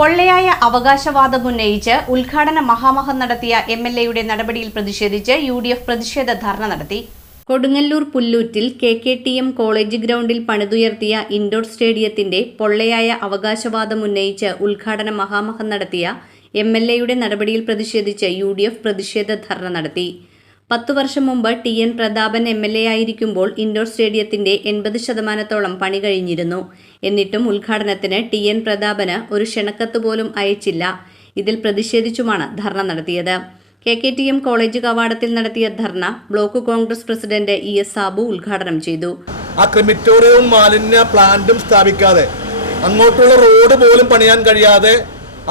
പൊള്ളയായ അവകാശവാദമുന്നയിച്ച് ഉദ്ഘാടന മഹാമഹം നടത്തിയ എംഎൽഎയുടെ നടപടിയിൽ പ്രതിഷേധിച്ച് യുഡിഎഫ് പ്രതിഷേധ ധർണ നടത്തി. കൊടുങ്ങല്ലൂർ പുല്ലൂറ്റിൽ KKTM കോളേജ് ഗ്രൗണ്ടിൽ പണിതുയർത്തിയ ഇൻഡോർ സ്റ്റേഡിയത്തിന്റെ പൊള്ളയായ അവകാശവാദമുന്നയിച്ച് ഉദ്ഘാടന മഹാമഹം നടത്തിയ എംഎൽഎയുടെ നടപടിയിൽ പ്രതിഷേധിച്ച് യുഡിഎഫ് പ്രതിഷേധ ധർണ നടത്തി. 10 വർഷം മുമ്പ് TN പ്രതാപൻ MLA ആയിരിക്കുമ്പോൾ ഇൻഡോർ സ്റ്റേഡിയത്തിന്റെ 80% പണി കഴിഞ്ഞിരുന്നു. എന്നിട്ടും ഉദ്ഘാടനത്തിന് TN പ്രതാപന് ഒരു ക്ഷണക്കത്ത് പോലും അയച്ചില്ല. ഇതിൽ പ്രതിഷേധിച്ചുമാണ് ധർണ നടത്തിയത്. KKTM കോളേജ് കവാടത്തിൽ നടത്തിയ dharna block Congress president ES Sabu ഉദ്ഘാടനം ചെയ്തു. ആ ക്രിമിറ്റോറിയവും മാലിന്യ പ്ലാന്റും സ്ഥാപിക്കാതെ അങ്ങോട്ടുള്ള റോഡ് പോലും പണിയാൻ കഴിയാതെ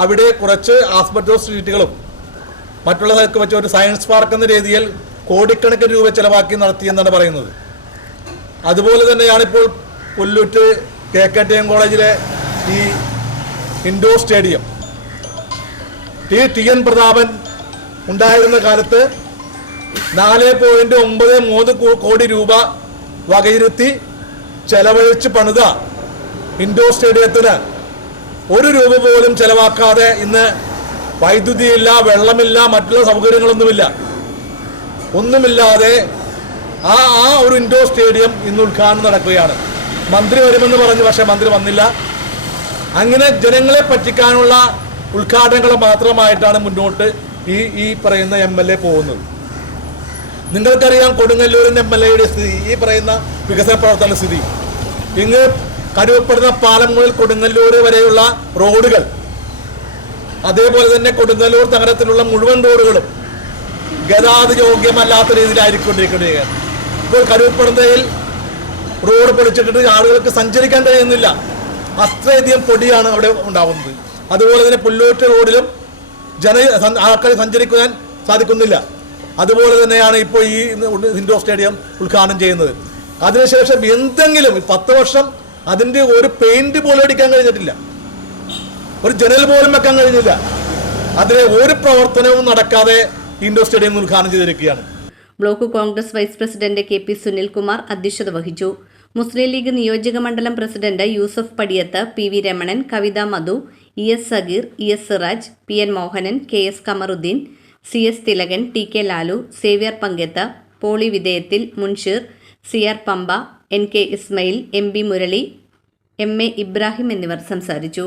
അവിടെ കുറച്ച് ആസ്പെറ്റോ സ്ട്രീറ്റുകളും മറ്റുള്ള സ്ഥലത്ത് വെച്ച ഒരു സയൻസ് പാർക്ക് എന്ന രീതിയിൽ കോടിക്കണക്കിന് രൂപ ചെലവാക്കി നടത്തിയെന്നാണ് പറയുന്നത്. അതുപോലെ തന്നെയാണ് ഇപ്പോൾ പുല്ലൂറ്റ് KKTM കോളേജിലെ ഈ ഇൻഡോർ സ്റ്റേഡിയം. TN പ്രതാപൻ ഉണ്ടായിരുന്ന കാലത്ത് 4.93 കോടി രൂപ വകയിരുത്തി ചെലവഴിച്ച് പണിത ഇൻഡോർ സ്റ്റേഡിയത്തിന് 1 രൂപ പോലും ചെലവാക്കാതെ ഇന്ന് വൈദ്യുതിയില്ല, വെള്ളമില്ല, മറ്റുള്ള സൗകര്യങ്ങളൊന്നുമില്ല, ഒന്നുമില്ലാതെ ആ ഒരു ഇൻഡോർ സ്റ്റേഡിയം ഇന്ന് ഉദ്ഘാടനം നടക്കുകയാണ്. മന്ത്രി വരുമെന്ന് പറഞ്ഞു, പക്ഷേ മന്ത്രി വന്നില്ല. അങ്ങനെ ജനങ്ങളെ പറ്റിക്കാനുള്ള ഉദ്ഘാടനങ്ങൾ മാത്രമായിട്ടാണ് മുന്നോട്ട് ഈ പറയുന്ന MLA പോകുന്നത്. നിങ്ങൾക്കറിയാം കൊടുങ്ങല്ലൂരിൻ്റെ MLAയുടെ സ്ഥിതി, ഈ പറയുന്ന വികസന പ്രവർത്തന സ്ഥിതി. ഇങ്ങ് കരുവപ്പെടുന്ന പാലം മുതൽ കൊടുങ്ങല്ലൂർ വരെയുള്ള റോഡുകൾ, അതേപോലെ തന്നെ കൊടുങ്ങല്ലൂർ നഗരത്തിലുള്ള മുഴുവൻ റോഡുകളും ഗതാഗത യോഗ്യമല്ലാത്ത രീതിയിലായിരിക്കൊണ്ടിരിക്കുകയാണ്. ഇപ്പോൾ കരുവപ്പടന്തയിൽ റോഡ് പൊളിച്ചിട്ട് ആളുകൾക്ക് സഞ്ചരിക്കാൻ കഴിയുന്നില്ല. അത്രയധികം പൊടിയാണ് അവിടെ ഉണ്ടാവുന്നത്. അതുപോലെ തന്നെ പുല്ലൂറ്റ് റോഡിലും ആൾക്കാർ സഞ്ചരിക്കാൻ സാധിക്കുന്നില്ല. അതുപോലെ തന്നെയാണ് ഇപ്പോൾ ഈ ഇൻഡോർ സ്റ്റേഡിയം ഉദ്ഘാടനം ചെയ്യുന്നത്. അതിനുശേഷം എന്തെങ്കിലും 10 വർഷം അതിൻ്റെ ഒരു പെയിന്റ് പോലും അടിക്കാൻ കഴിഞ്ഞിട്ടില്ല, ഒരു ജനൽ പോലും വെക്കാൻ കഴിഞ്ഞില്ല. അതിലെ ഒരു പ്രവർത്തനവും നടക്കാതെ ഇൻഡോർ സ്റ്റേഡിയം ഉദ്ഘാടനം ചെയ്തിരിക്കുകയാണ്. Block Congress vice president KP Sunilkumar അധ്യക്ഷത വഹിച്ചു. മുസ്ലിം ലീഗ് നിയോജക മണ്ഡലം president Yusuf Padiyath, PV Ramanan, Kavitha Madhu, ES Sageer, ES Siraj, PN Mohanan, KS Kamaruddeen, CS Thilakan, TK Lalu, Xavier Panketh, Poly വിധേയത്തിൽ, Munsheer, CR Pampa, NK Ismail, MB Murali, MA Ibrahim എന്നിവർ സംസാരിച്ചു.